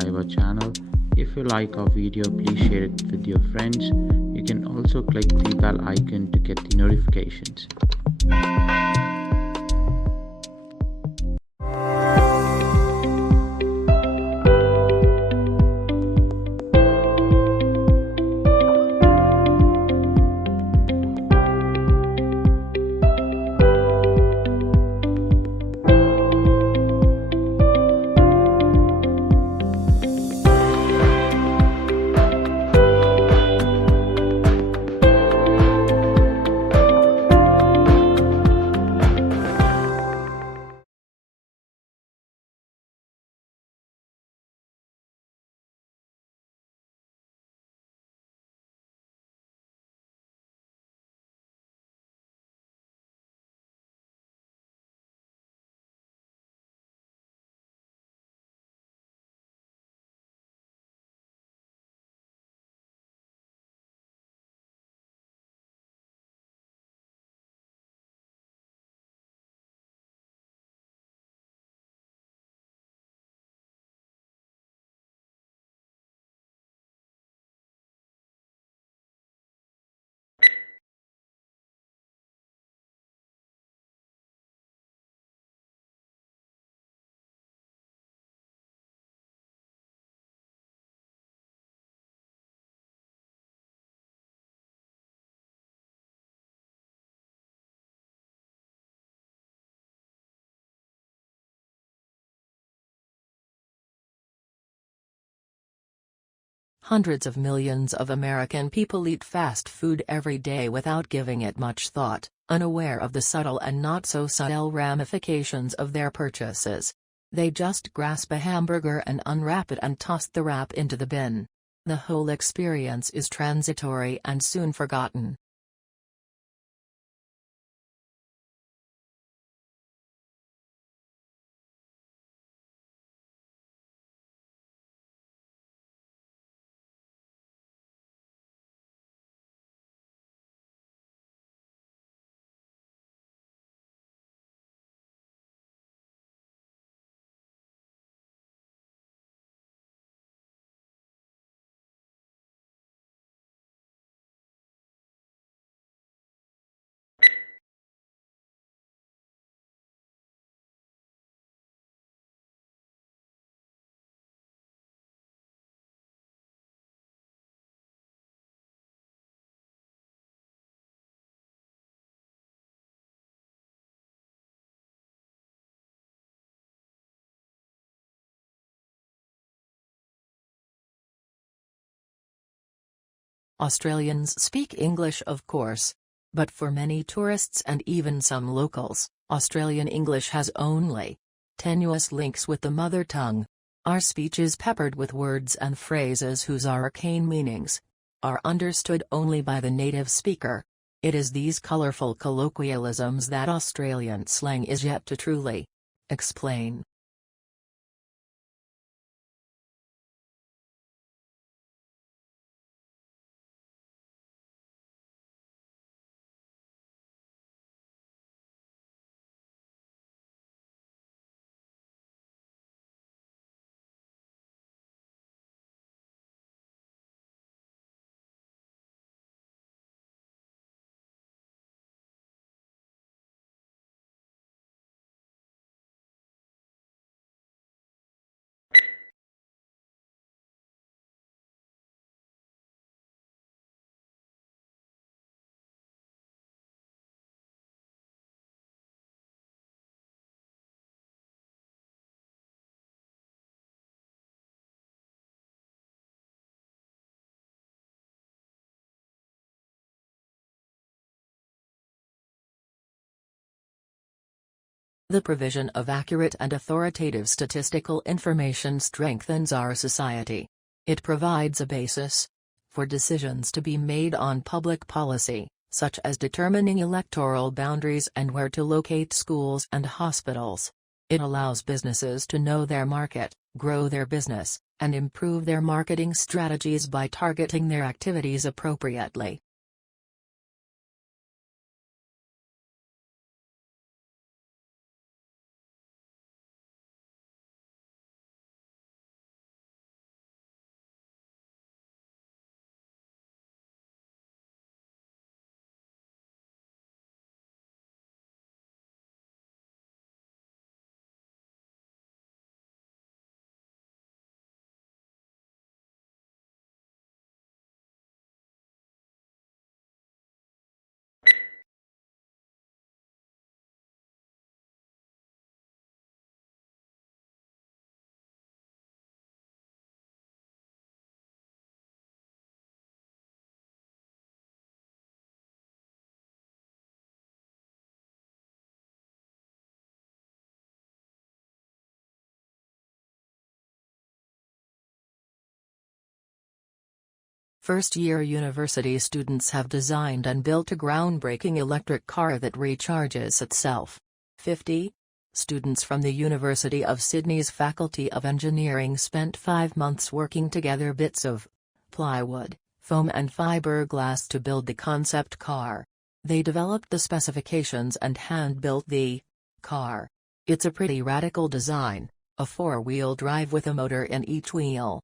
subscribe our channel. If you like our video, please share it with your friends. You can also click the bell icon to get the notifications. Hundreds of millions of American people eat fast food every day without giving it much thought, unaware of the subtle and not-so-subtle ramifications of their purchases. They just grasp a hamburger and unwrap it and toss the wrap into the bin. The whole experience is transitory and soon forgotten. Australians speak English, of course. But for many tourists and even some locals, Australian English has only tenuous links with the mother tongue. Our speech is peppered with words and phrases whose arcane meanings are understood only by the native speaker. It is these colourful colloquialisms that Australian slang is yet to truly explain. The provision of accurate and authoritative statistical information strengthens our society. It provides a basis for decisions to be made on public policy, such as determining electoral boundaries and where to locate schools and hospitals. It allows businesses to know their market, grow their business, and improve their marketing strategies by targeting their activities appropriately. First-year university students have designed and built a groundbreaking electric car that recharges itself. 50. Students from the University of Sydney's Faculty of Engineering spent 5 months working together bits of plywood, foam and fiberglass to build the concept car. They developed the specifications and hand-built the car. It's a pretty radical design, a 4-wheel drive with a motor in each wheel.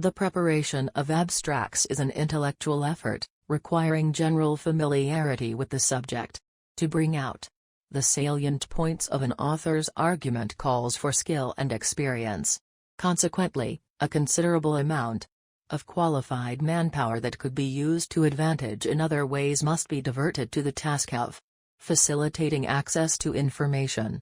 The preparation of abstracts is an intellectual effort, requiring general familiarity with the subject. To bring out the salient points of an author's argument calls for skill and experience. Consequently, a considerable amount of qualified manpower that could be used to advantage in other ways must be diverted to the task of facilitating access to information.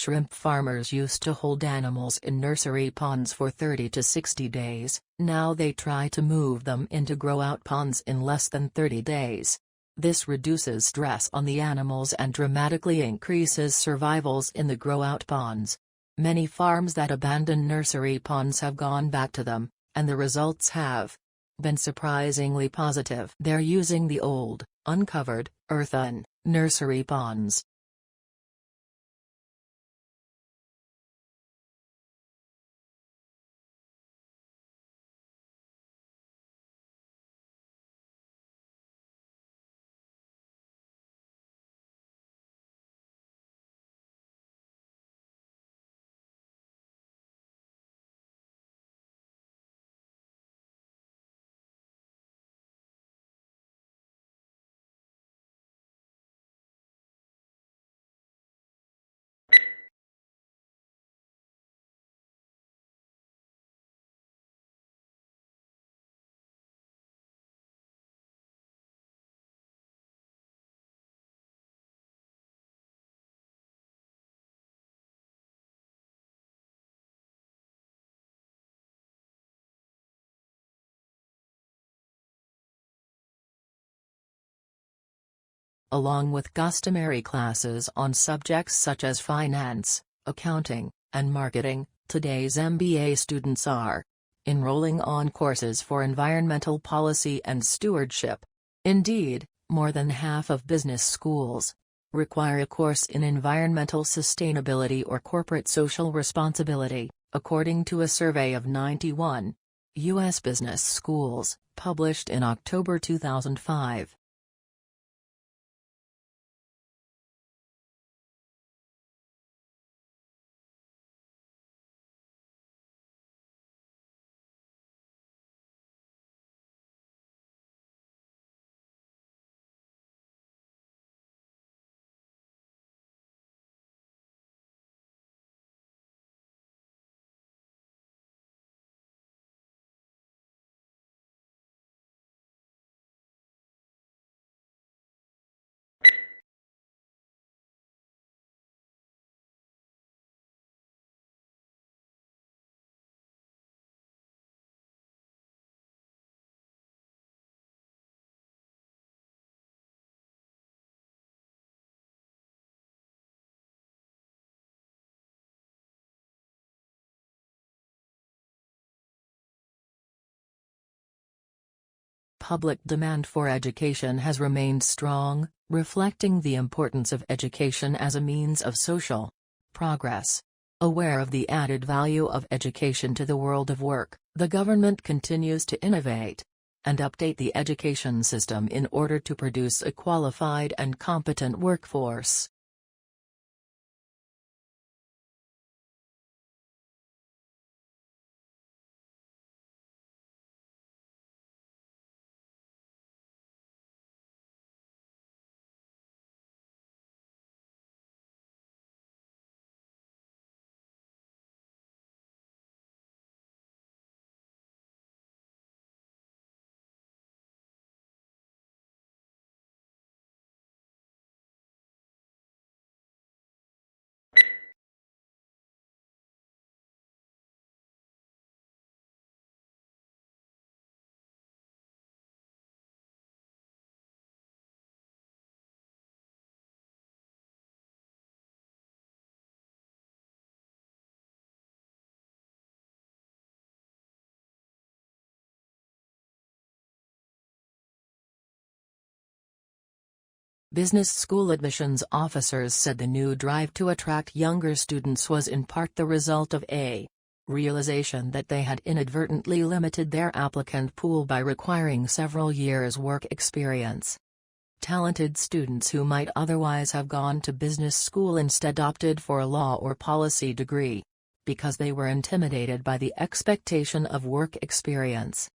Shrimp farmers used to hold animals in nursery ponds for 30 to 60 days, now they try to move them into grow-out ponds in less than 30 days. This reduces stress on the animals and dramatically increases survivals in the grow-out ponds. Many farms that abandon nursery ponds have gone back to them, and the results have been surprisingly positive. They're using the old, uncovered, earthen nursery ponds. Along with customary classes on subjects such as finance, accounting, and marketing, today's MBA students are enrolling on courses for environmental policy and stewardship. Indeed, more than half of business schools require a course in environmental sustainability or corporate social responsibility, according to a survey of 91 U.S. business schools, published in October 2005. public demand for education has remained strong, reflecting the importance of education as a means of social progress. Aware of the added value of education to the world of work, the government continues to innovate and update the education system in order to produce a qualified and competent workforce. Business school admissions officers said the new drive to attract younger students was in part the result of a realization that they had inadvertently limited their applicant pool by requiring several years' work experience. Talented students who might otherwise have gone to business school instead opted for a law or policy degree, because they were intimidated by the expectation of work experience.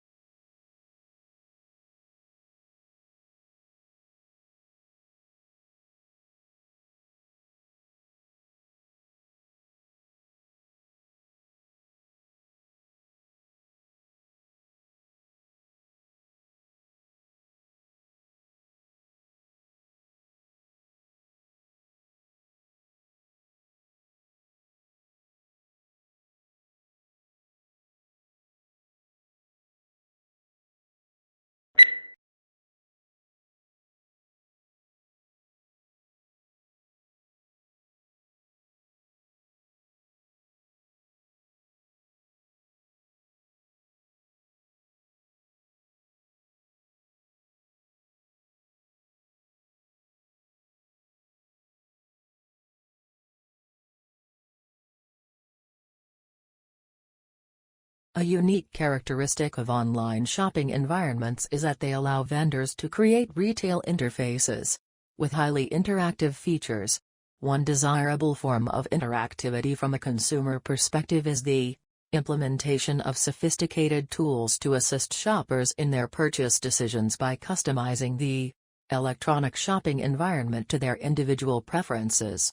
A unique characteristic of online shopping environments is that they allow vendors to create retail interfaces with highly interactive features. One desirable form of interactivity from a consumer perspective is the implementation of sophisticated tools to assist shoppers in their purchase decisions by customizing the electronic shopping environment to their individual preferences.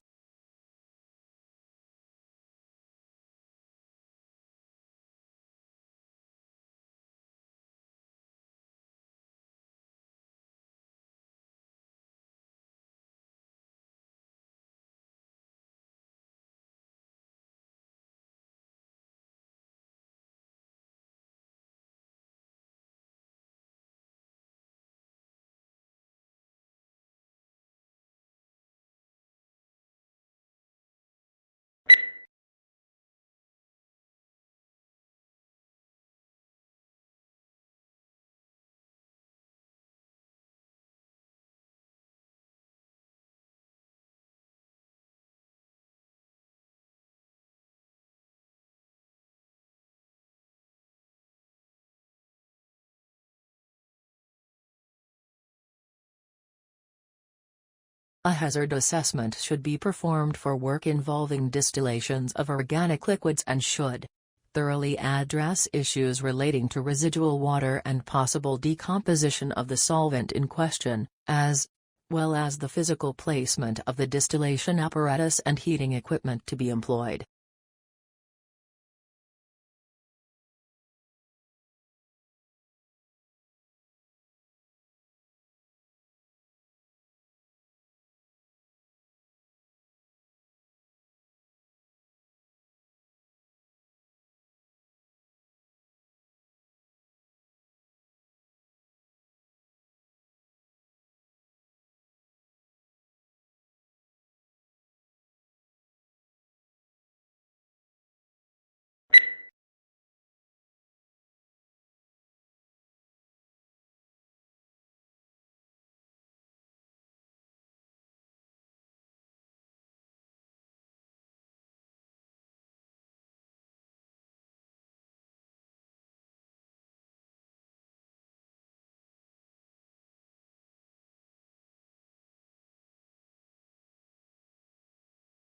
A hazard assessment should be performed for work involving distillations of organic liquids and should thoroughly address issues relating to residual water and possible decomposition of the solvent in question, as well as the physical placement of the distillation apparatus and heating equipment to be employed.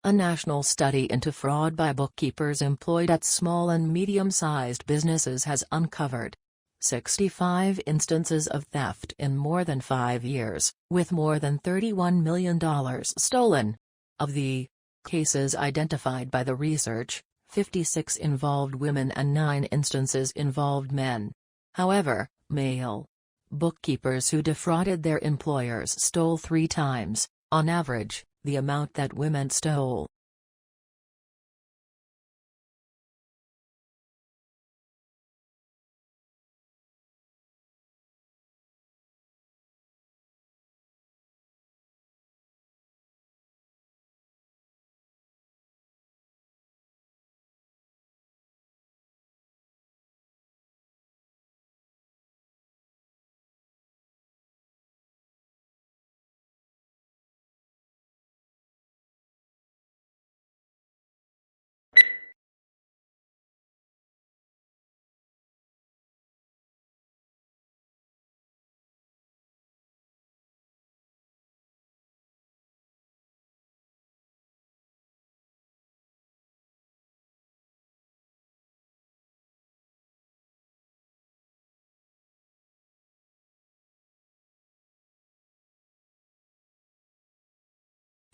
A national study into fraud by bookkeepers employed at small and medium-sized businesses has uncovered 65 instances of theft in more than 5 years, with more than $31 million stolen. Of the cases identified by the research, 56 involved women and 9 instances involved men. However, male bookkeepers who defrauded their employers stole 3 times, on average, the amount that women stole.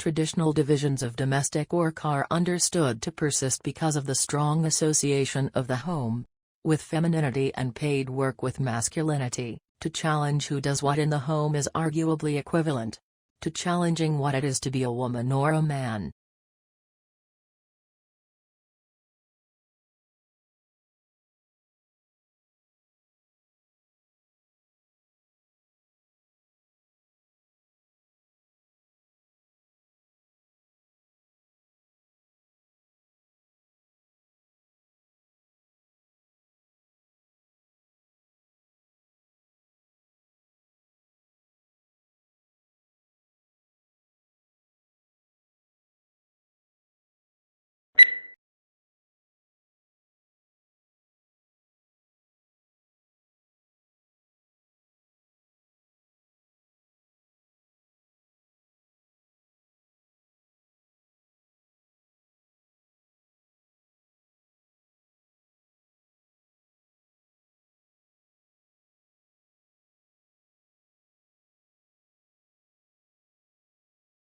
Traditional divisions of domestic work are understood to persist because of the strong association of the home with femininity and paid work with masculinity. To challenge who does what in the home is arguably equivalent to challenging what it is to be a woman or a man.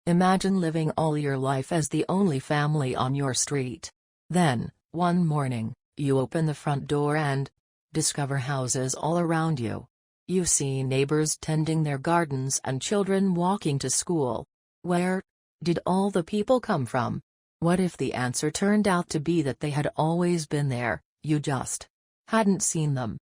Imagine living all your life as the only family on your street. Then, one morning, you open the front door and discover houses all around you. You see neighbors tending their gardens and children walking to school. Where did all the people come from? What if the answer turned out to be that they had always been there, you just hadn't seen them?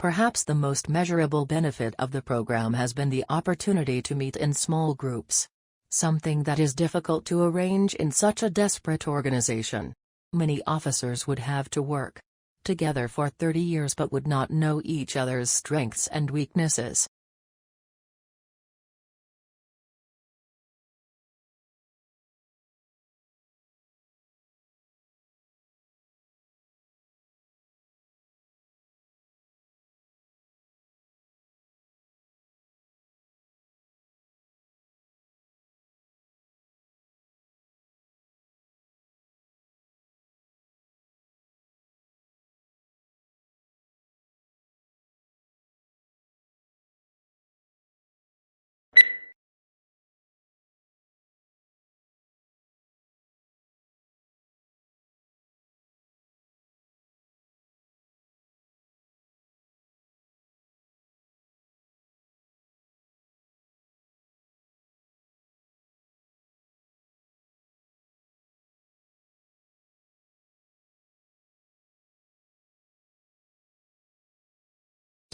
Perhaps the most measurable benefit of the program has been the opportunity to meet in small groups. Something that is difficult to arrange in such a desperate organization. Many officers would have to work together for 30 years but would not know each other's strengths and weaknesses.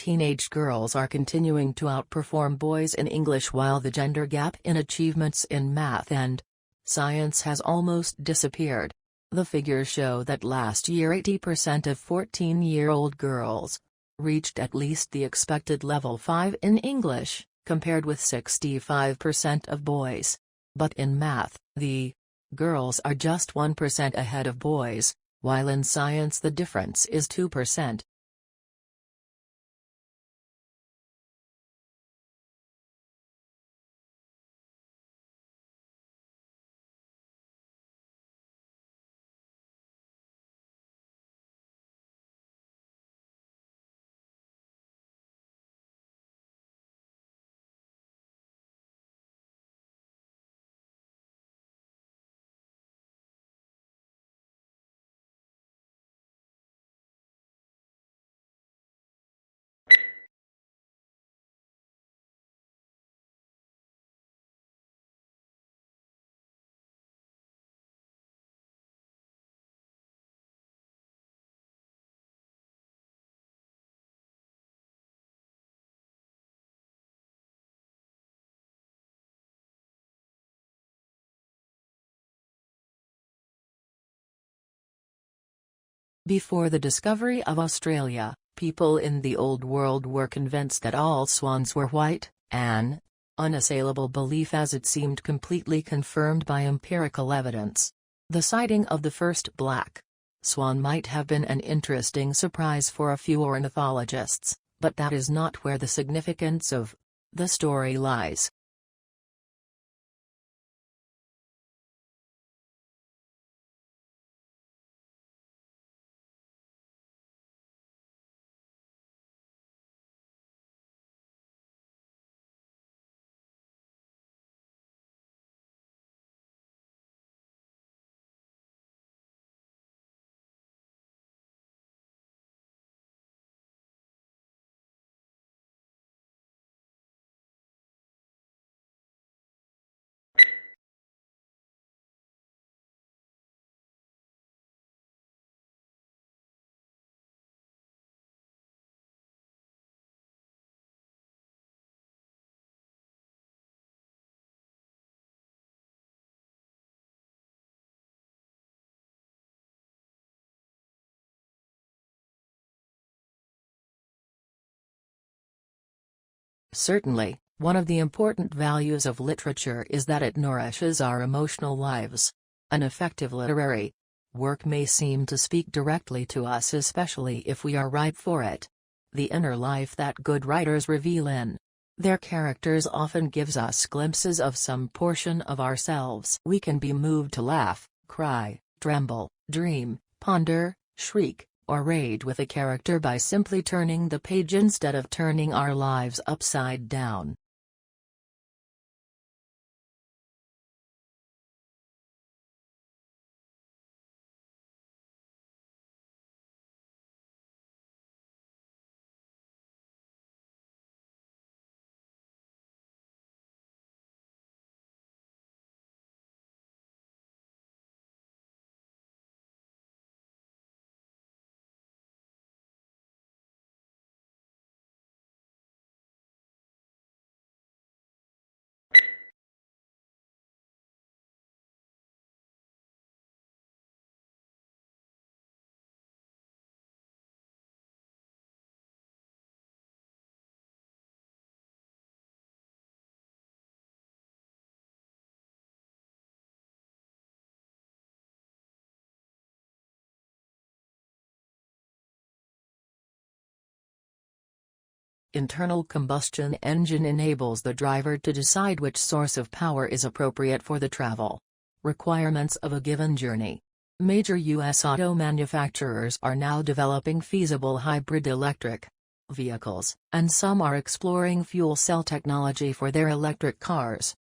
teenage girls are continuing to outperform boys in English, while the gender gap in achievements in math and science has almost disappeared. The figures show that last year 80% of 14-year-old girls reached at least the expected level 5 in English, compared with 65% of boys. But in math, the girls are just 1% ahead of boys, while in science the difference is 2%. Before the discovery of Australia, people in the Old World were convinced that all swans were white, an unassailable belief as it seemed completely confirmed by empirical evidence. The sighting of the first black swan might have been an interesting surprise for a few ornithologists, but that is not where the significance of the story lies. Certainly, one of the important values of literature is that it nourishes our emotional lives. An effective literary work may seem to speak directly to us, especially if we are ripe for it. The inner life that good writers reveal in their characters often gives us glimpses of some portion of ourselves. We can be moved to laugh, cry, tremble, dream, ponder, shriek, or rage with a character by simply turning the page instead of turning our lives upside down. Internal combustion engine enables the driver to decide which source of power is appropriate for the travel requirements of a given journey. Major U.S. auto manufacturers are now developing feasible hybrid electric vehicles, and some are exploring fuel cell technology for their electric cars.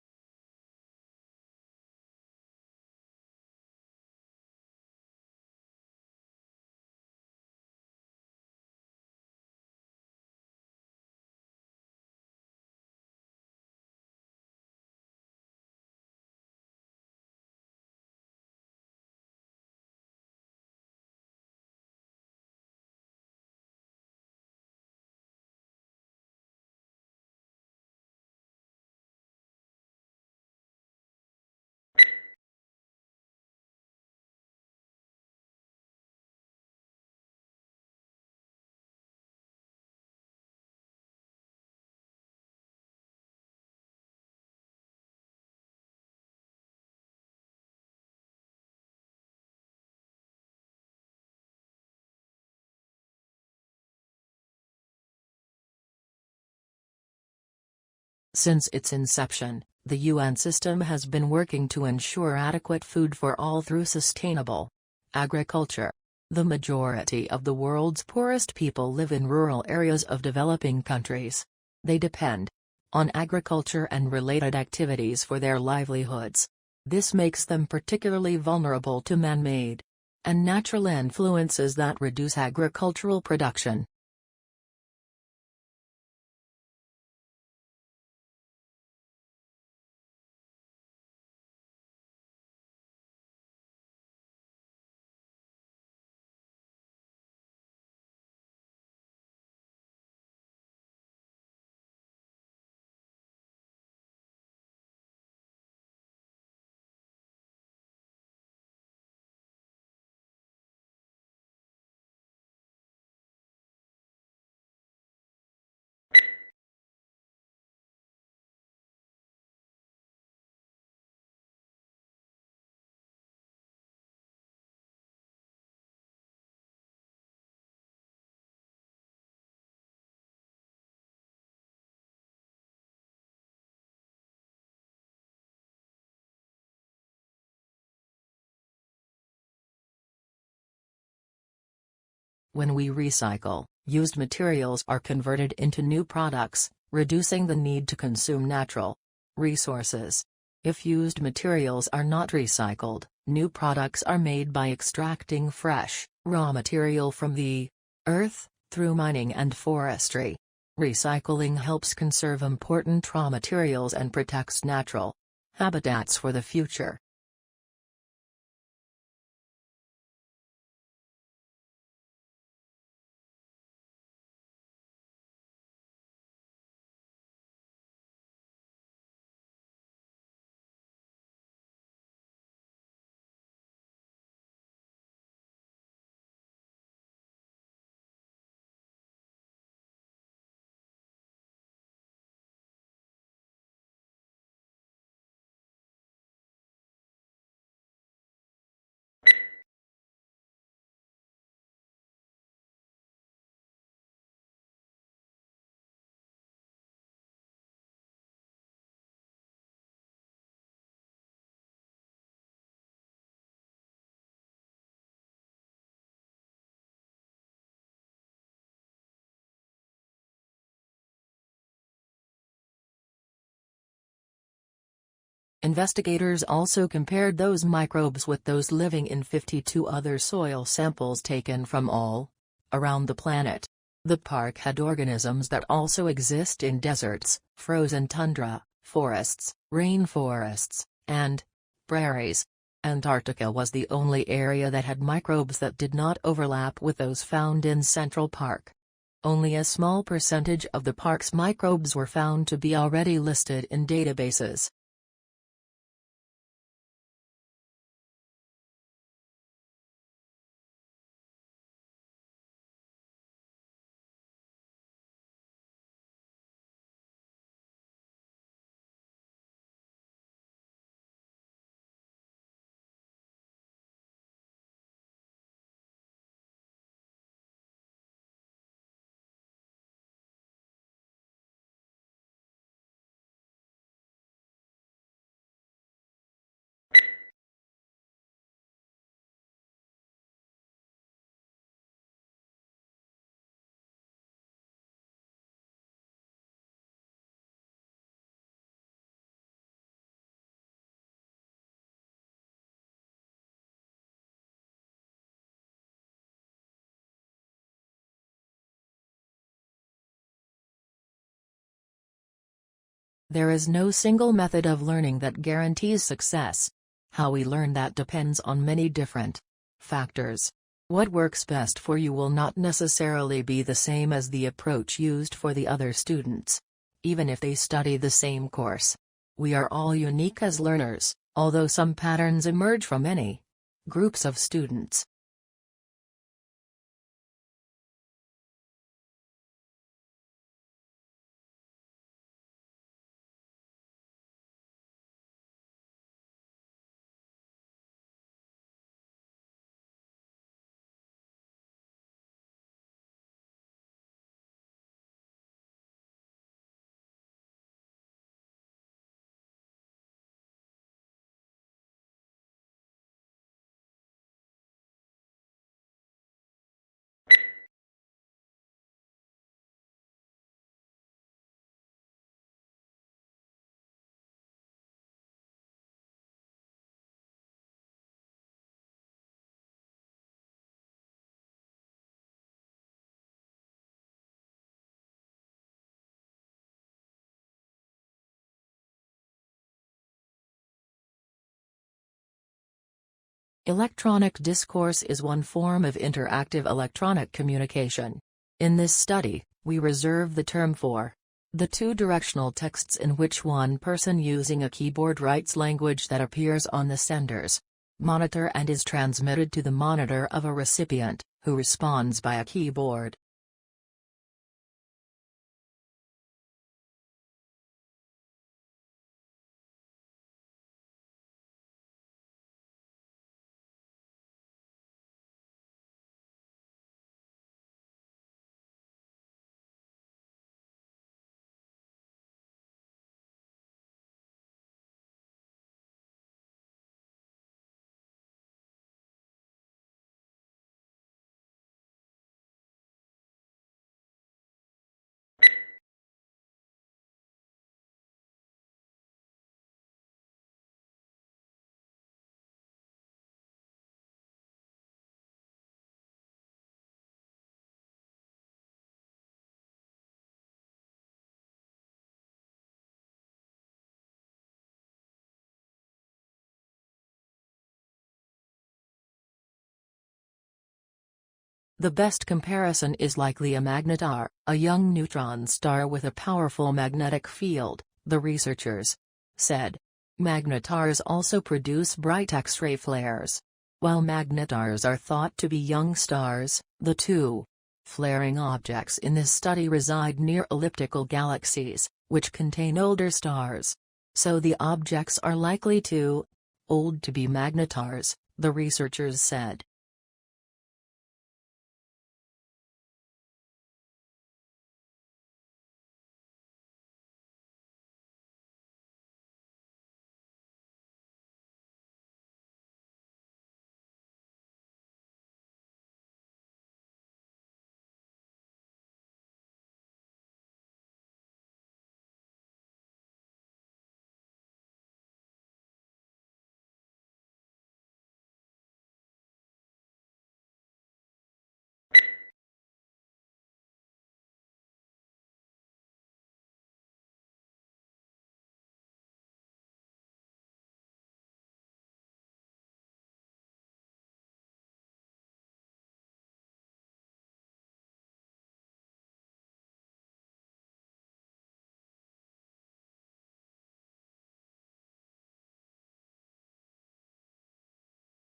Since its inception, the UN system has been working to ensure adequate food for all through sustainable agriculture. The majority of the world's poorest people live in rural areas of developing countries. They depend on agriculture and related activities for their livelihoods. This makes them particularly vulnerable to man-made and natural influences that reduce agricultural production. When we recycle, used materials are converted into new products, reducing the need to consume natural resources. If used materials are not recycled, new products are made by extracting fresh, raw material from the earth, through mining and forestry. Recycling helps conserve important raw materials and protects natural habitats for the future. Investigators also compared those microbes with those living in 52 other soil samples taken from all around the planet. The park had organisms that also exist in deserts, frozen tundra, forests, rainforests, and prairies. Antarctica was the only area that had microbes that did not overlap with those found in Central Park. Only a small percentage of the park's microbes were found to be already listed in databases. There is no single method of learning that guarantees success. How we learn that depends on many different factors. What works best for you will not necessarily be the same as the approach used for the other students, even if they study the same course. We are all unique as learners, although some patterns emerge from many groups of students. Electronic discourse is one form of interactive electronic communication. In this study, we reserve the term for the two-directional texts in which one person using a keyboard writes language that appears on the sender's monitor and is transmitted to the monitor of a recipient, who responds by a keyboard. The best comparison is likely a magnetar, a young neutron star with a powerful magnetic field, the researchers said. Magnetars also produce bright X-ray flares. While magnetars are thought to be young stars, the two flaring objects in this study reside near elliptical galaxies, which contain older stars. So the objects are likely too old to be magnetars, the researchers said.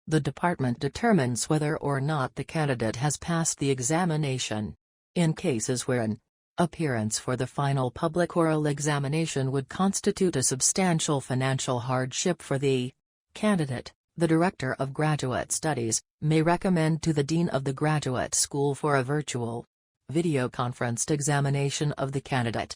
The department determines whether or not the candidate has passed the examination. In cases where an appearance for the final public oral examination would constitute a substantial financial hardship for the candidate, the Director of Graduate Studies may recommend to the Dean of the Graduate School for a virtual, video-conferenced examination of the candidate.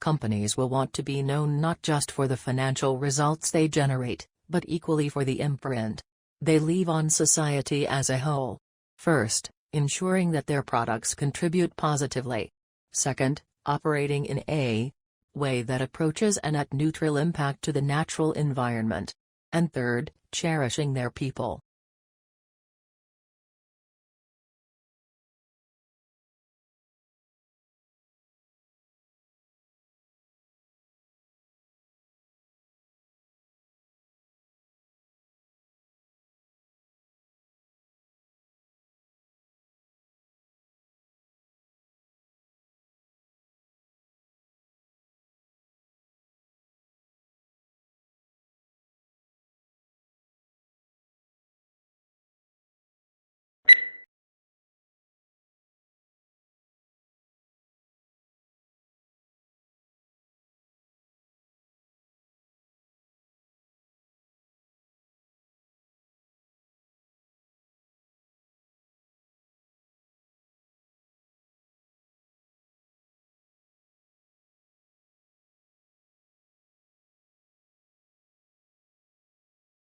Companies will want to be known not just for the financial results they generate, but equally for the imprint they leave on society as a whole. First, ensuring that their products contribute positively. Second, operating in a way that approaches a net neutral impact to the natural environment. And third, cherishing their people.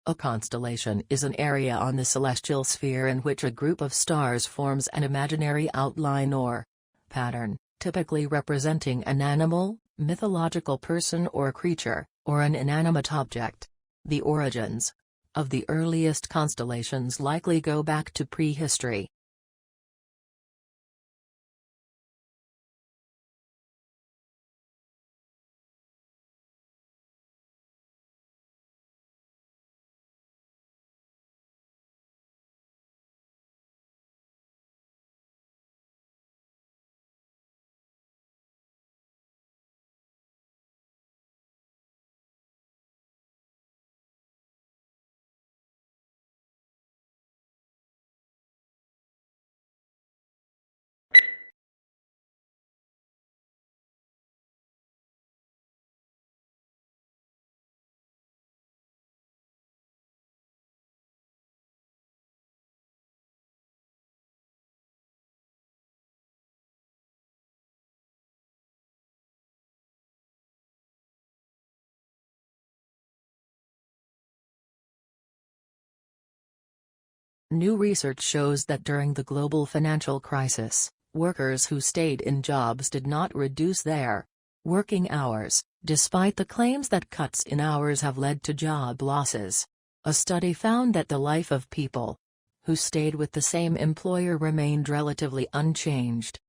A constellation is an area on the celestial sphere in which a group of stars forms an imaginary outline or pattern, typically representing an animal, mythological person or creature, or an inanimate object. The origins of the earliest constellations likely go back to prehistory. New research shows that during the global financial crisis, workers who stayed in jobs did not reduce their working hours, despite the claims that cuts in hours have led to job losses. A study found that the life of people who stayed with the same employer remained relatively unchanged.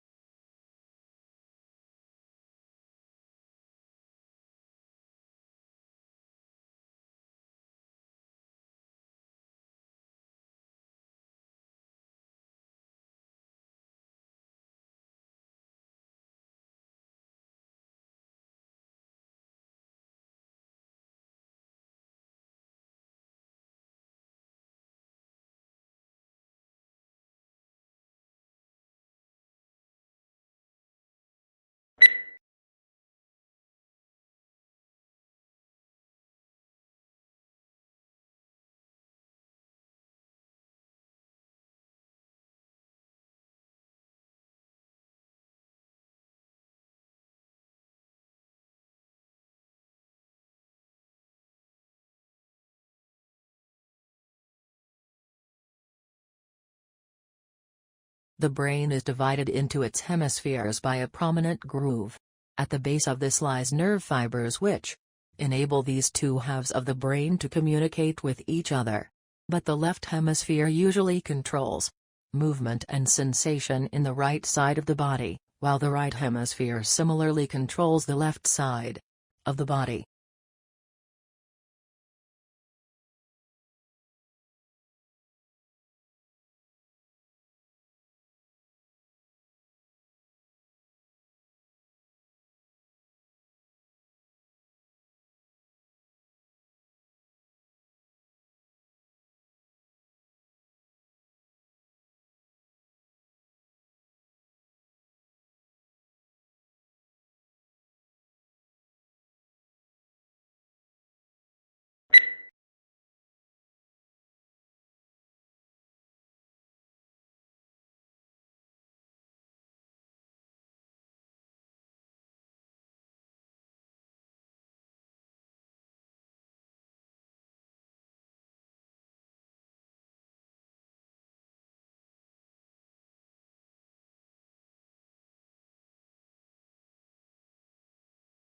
The brain is divided into its hemispheres by a prominent groove. At the base of this lies nerve fibers which enable these two halves of the brain to communicate with each other. But the left hemisphere usually controls movement and sensation in the right side of the body, while the right hemisphere similarly controls the left side of the body.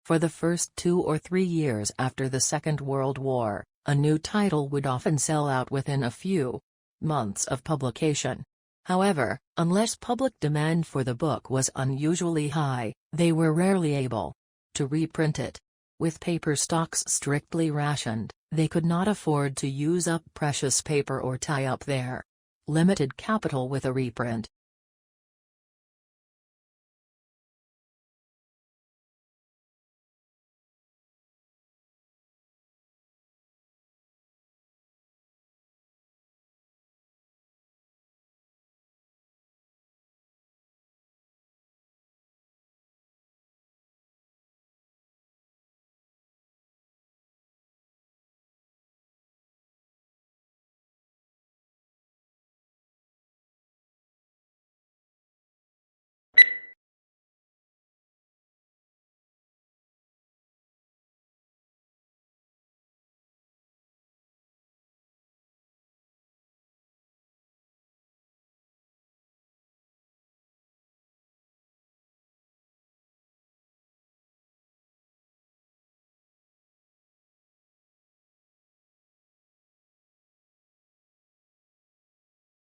For the first 2 or 3 years after the Second World War, a new title would often sell out within a few months of publication. However, unless public demand for the book was unusually high, they were rarely able to reprint it. With paper stocks strictly rationed, they could not afford to use up precious paper or tie up their limited capital with a reprint.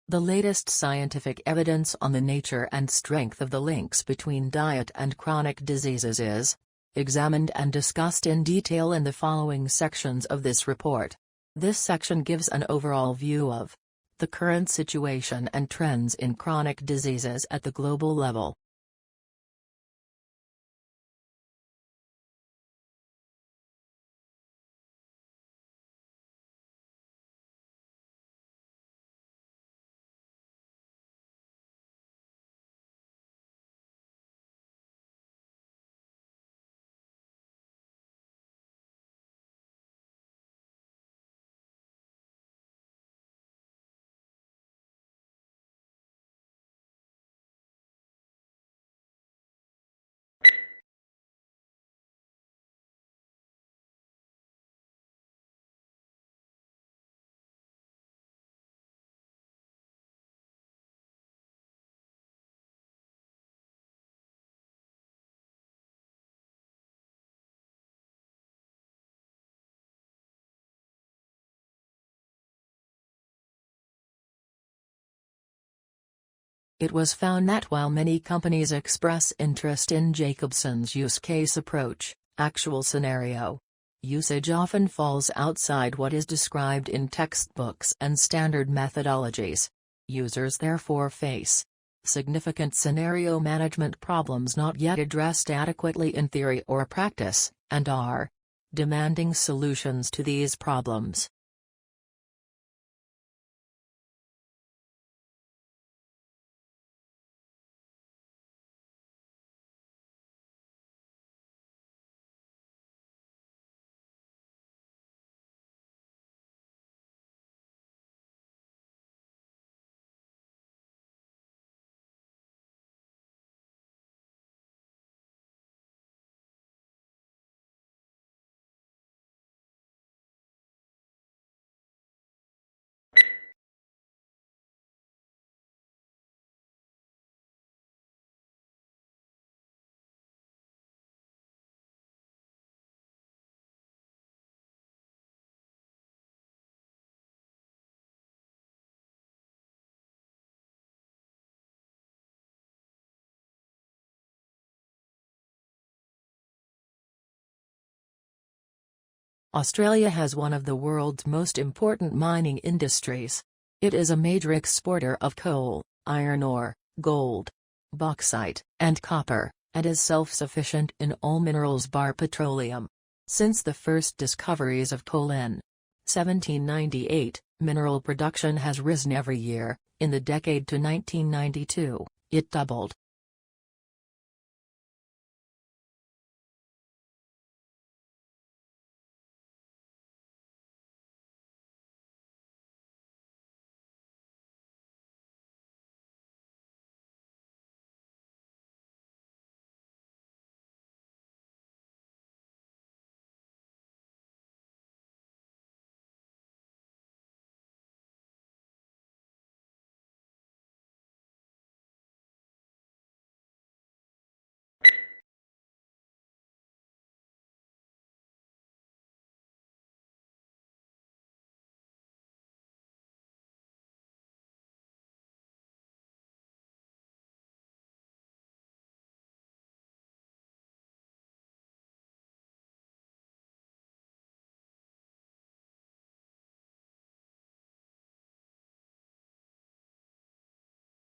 The latest scientific evidence on the nature and strength of the links between diet and chronic diseases is examined and discussed in detail in the following sections of this report. This section gives an overall view of the current situation and trends in chronic diseases at the global level. It was found that while many companies express interest in Jacobson's use case approach, actual scenario usage often falls outside what is described in textbooks and standard methodologies. Users therefore face significant scenario management problems not yet addressed adequately in theory or practice, and are demanding solutions to these problems. Australia has one of the world's most important mining industries. It is a major exporter of coal, iron ore, gold, bauxite, and copper, and is self-sufficient in all minerals bar petroleum. Since the first discoveries of coal in 1798, mineral production has risen every year. In the decade to 1992, it doubled.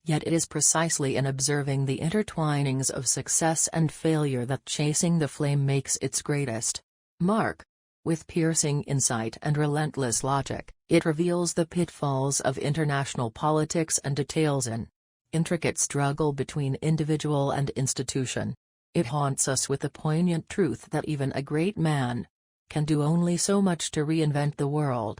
Yet it is precisely in observing the intertwinings of success and failure that Chasing the Flame makes its greatest mark. With piercing insight and relentless logic, it reveals the pitfalls of international politics and details an intricate struggle between individual and institution. It haunts us with the poignant truth that even a great man can do only so much to reinvent the world.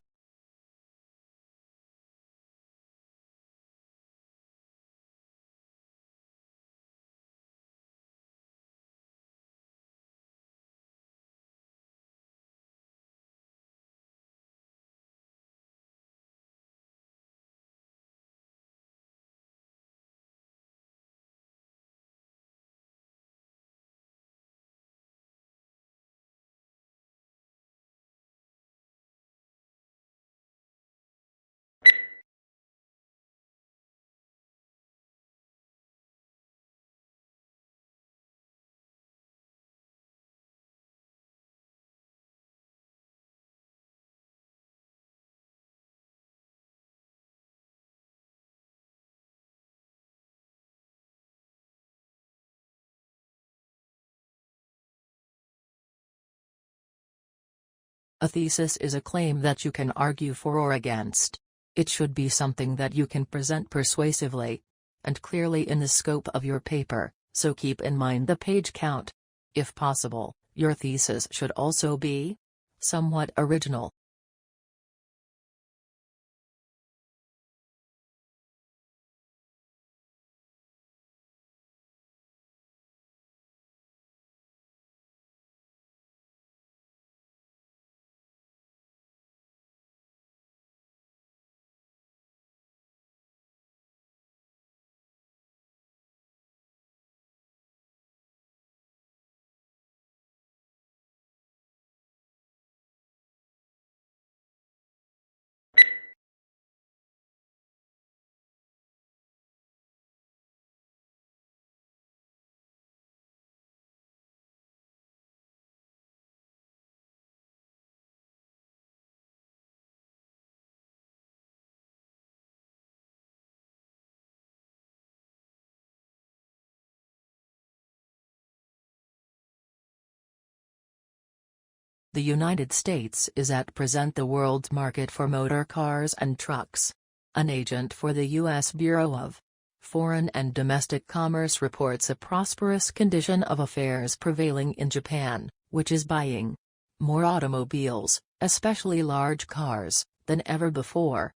A thesis is a claim that you can argue for or against. It should be something that you can present persuasively and clearly in the scope of your paper, so keep in mind the page count. If possible, your thesis should also be somewhat original. The United States is at present the world's market for motor cars and trucks. An agent for the U.S. Bureau of Foreign and Domestic Commerce reports a prosperous condition of affairs prevailing in Japan, which is buying more automobiles, especially large cars, than ever before.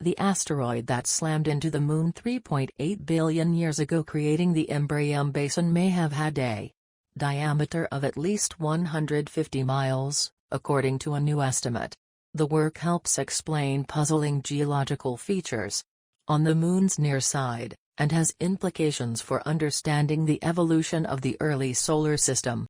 The asteroid that slammed into the Moon 3.8 billion years ago, creating the 𝗙𝗵𝗰𝗆 basin, may have had a diameter of at least 150 miles, according to a new estimate. The work helps explain puzzling geological features on the Moon's near side, and has implications for understanding the evolution of the early solar system.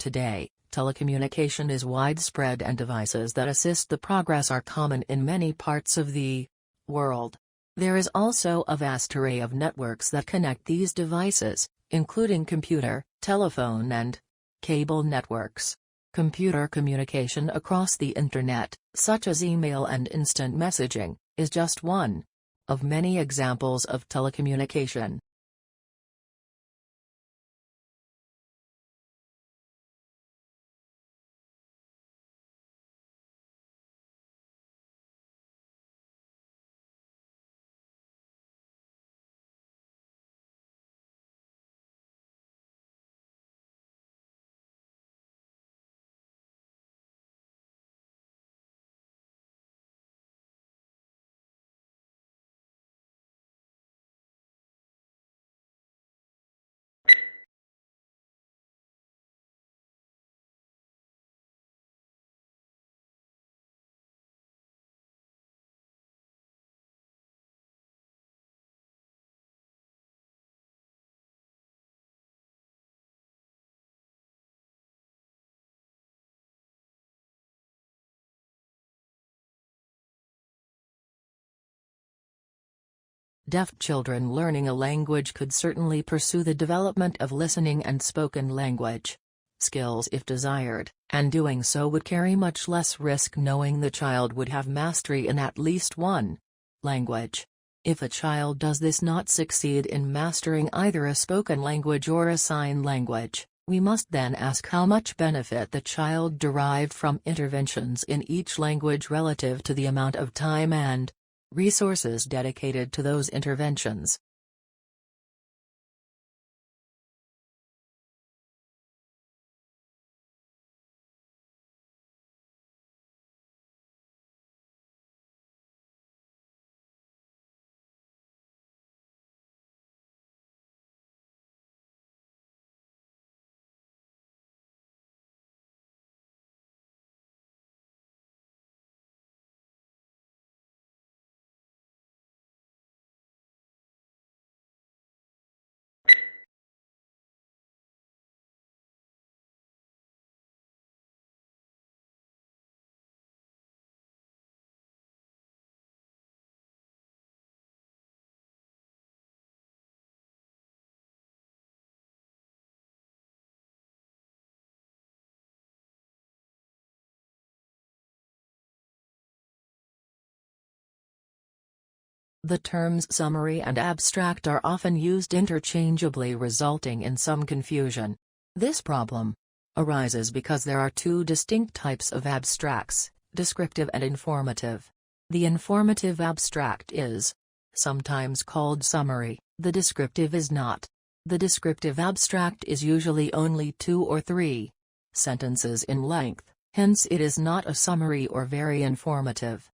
Today, telecommunication is widespread and devices that assist the progress are common in many parts of the world. There is also a vast array of networks that connect these devices, including computer, telephone and cable networks. Computer communication across the Internet, such as email and instant messaging, is just one of many examples of telecommunication. Deaf children learning a language could certainly pursue the development of listening and spoken language skills if desired, and doing so would carry much less risk knowing the child would have mastery in at least one language. If a child does this not succeed in mastering either a spoken language or a sign language, we must then ask how much benefit the child derived from interventions in each language relative to the amount of time and resources dedicated to those interventions. The terms summary and abstract are often used interchangeably, resulting in some confusion. This problem arises because there are two distinct types of abstracts, descriptive and informative. The informative abstract is sometimes called summary, the descriptive is not. The descriptive abstract is usually only 2 or 3 sentences in length, hence it is not a summary or very informative.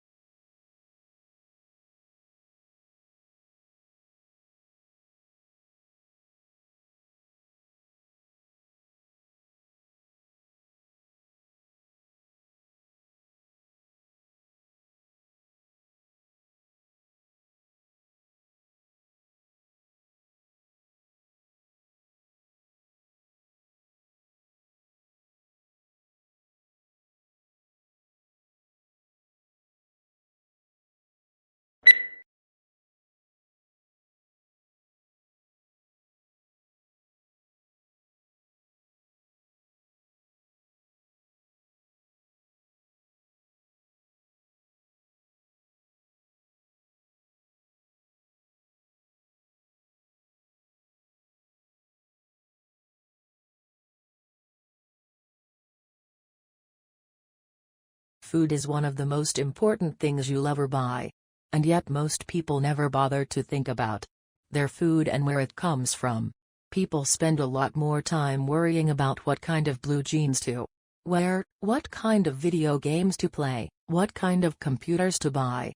Food is one of the most important things you'll ever buy. And yet most people never bother to think about their food and where it comes from. People spend a lot more time worrying about what kind of blue jeans to wear, what kind of video games to play, what kind of computers to buy.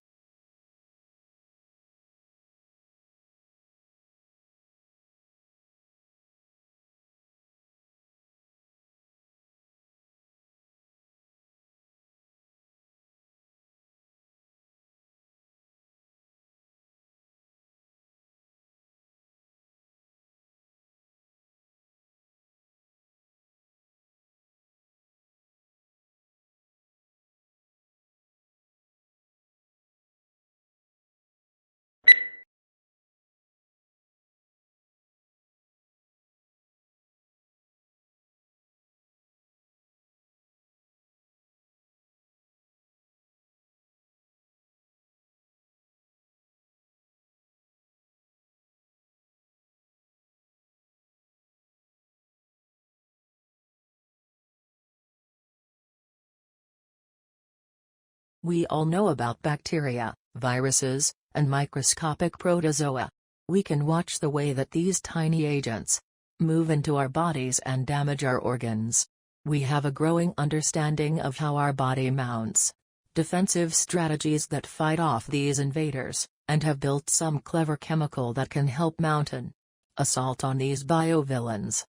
We all know about bacteria, viruses, and microscopic protozoa. We can watch the way that these tiny agents move into our bodies and damage our organs. We have a growing understanding of how our body mounts defensive strategies that fight off these invaders, and have built some clever chemical that can help mount an assault on these biovillains.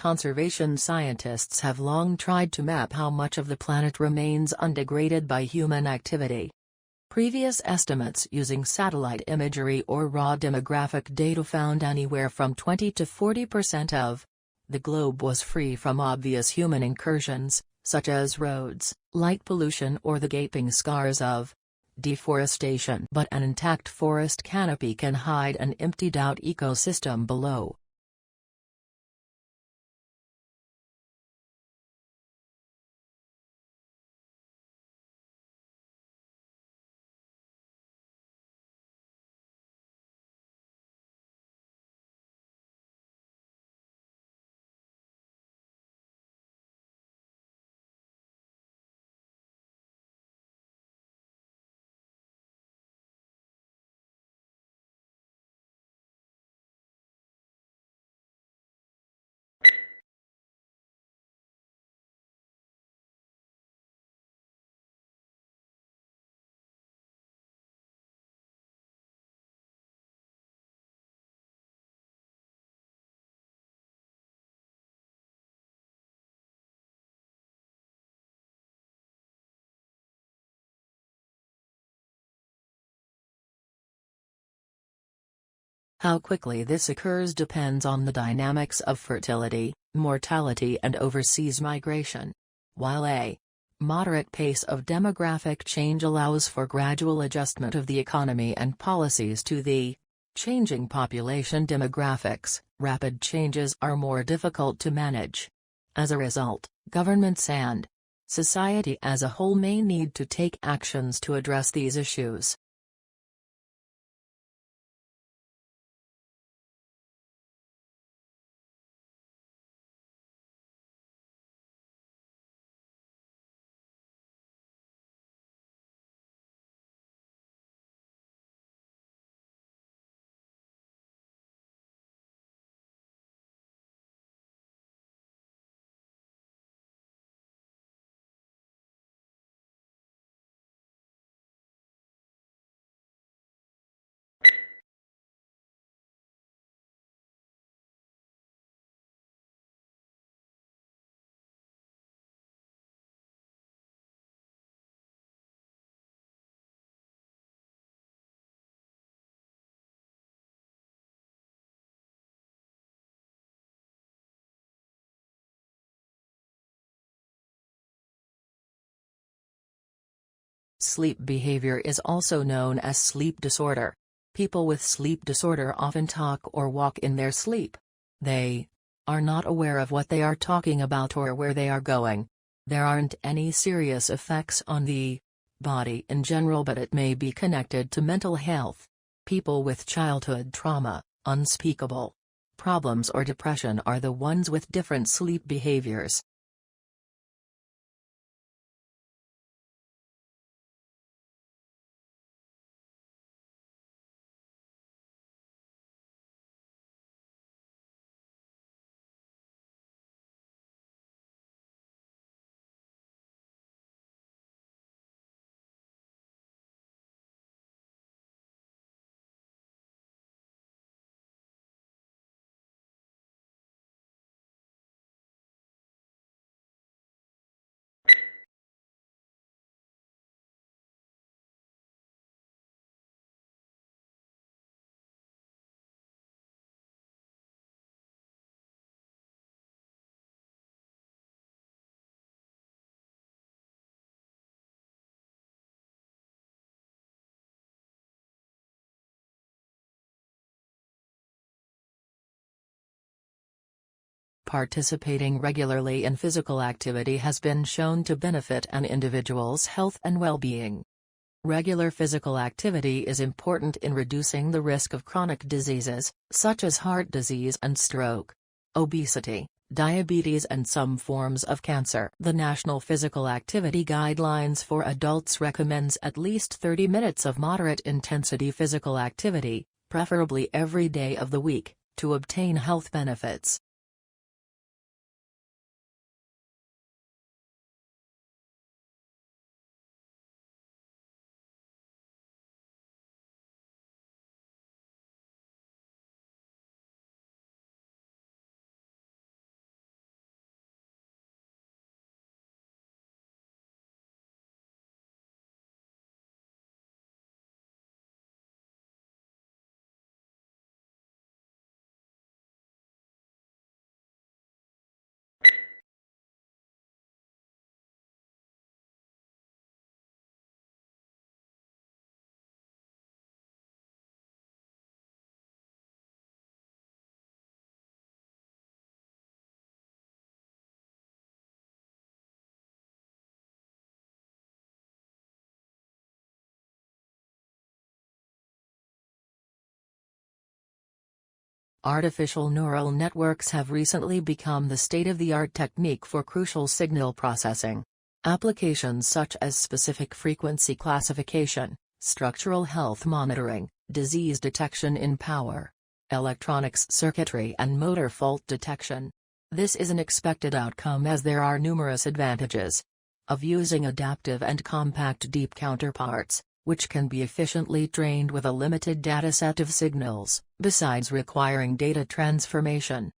Conservation scientists have long tried to map how much of the planet remains undegraded by human activity. Previous estimates using satellite imagery or raw demographic data found anywhere from 20 to 40% of the globe was free from obvious human incursions, such as roads, light pollution or the gaping scars of deforestation. But an intact forest canopy can hide an emptied-out ecosystem below. How quickly this occurs depends on the dynamics of fertility, mortality and overseas migration. While a moderate pace of demographic change allows for gradual adjustment of the economy and policies to the changing population demographics, rapid changes are more difficult to manage. As a result, governments and society as a whole may need to take actions to address these issues. Sleep behavior is also known as sleep disorder. People with sleep disorder often talk or walk in their sleep. They are not aware of what they are talking about or where they are going. There aren't any serious effects on the body in general, but it may be connected to mental health. People with childhood trauma, unspeakable problems or depression are the ones with different sleep behaviors. Participating regularly in physical activity has been shown to benefit an individual's health and well-being. Regular physical activity is important in reducing the risk of chronic diseases, such as heart disease and stroke, obesity, diabetes and some forms of cancer. The National Physical Activity Guidelines for Adults recommends at least 30 minutes of moderate-intensity physical activity, preferably every day of the week, to obtain health benefits. Artificial neural networks have recently become the state-of-the-art technique for crucial signal processing. Applications such as specific frequency classification, structural health monitoring, disease detection in power, electronics circuitry and motor fault detection. This is an expected outcome as there are numerous advantages of using adaptive and compact deep counterparts, which can be efficiently trained with a limited dataset of signals, besides requiring data transformation.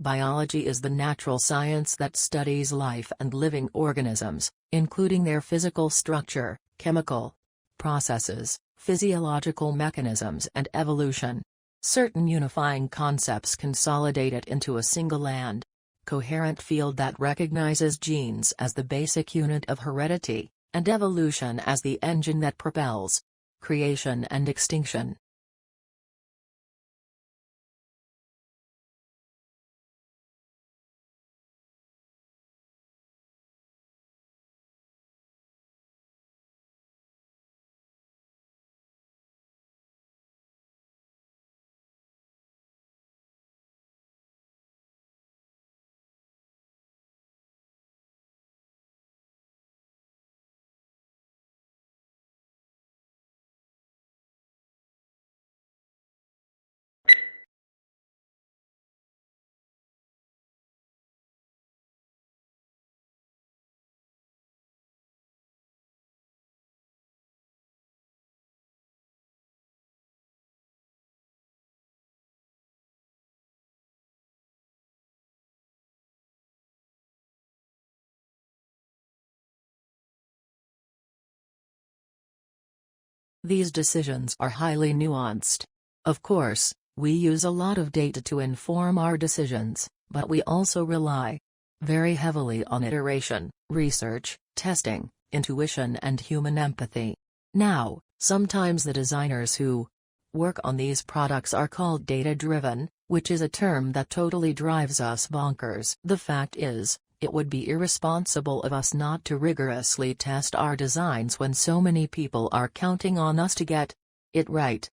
Biology is the natural science that studies life and living organisms, including their physical structure, chemical processes, physiological mechanisms and evolution. Certain unifying concepts consolidate it into a single and coherent field that recognizes genes as the basic unit of heredity, and evolution as the engine that propels creation and extinction. These decisions are highly nuanced. Of course, we use a lot of data to inform our decisions, but we also rely very heavily on iteration, research, testing, intuition and human empathy. Now, sometimes the designers who work on these products are called data-driven, which is a term that totally drives us bonkers. The fact is, it would be irresponsible of us not to rigorously test our designs when so many people are counting on us to get it right.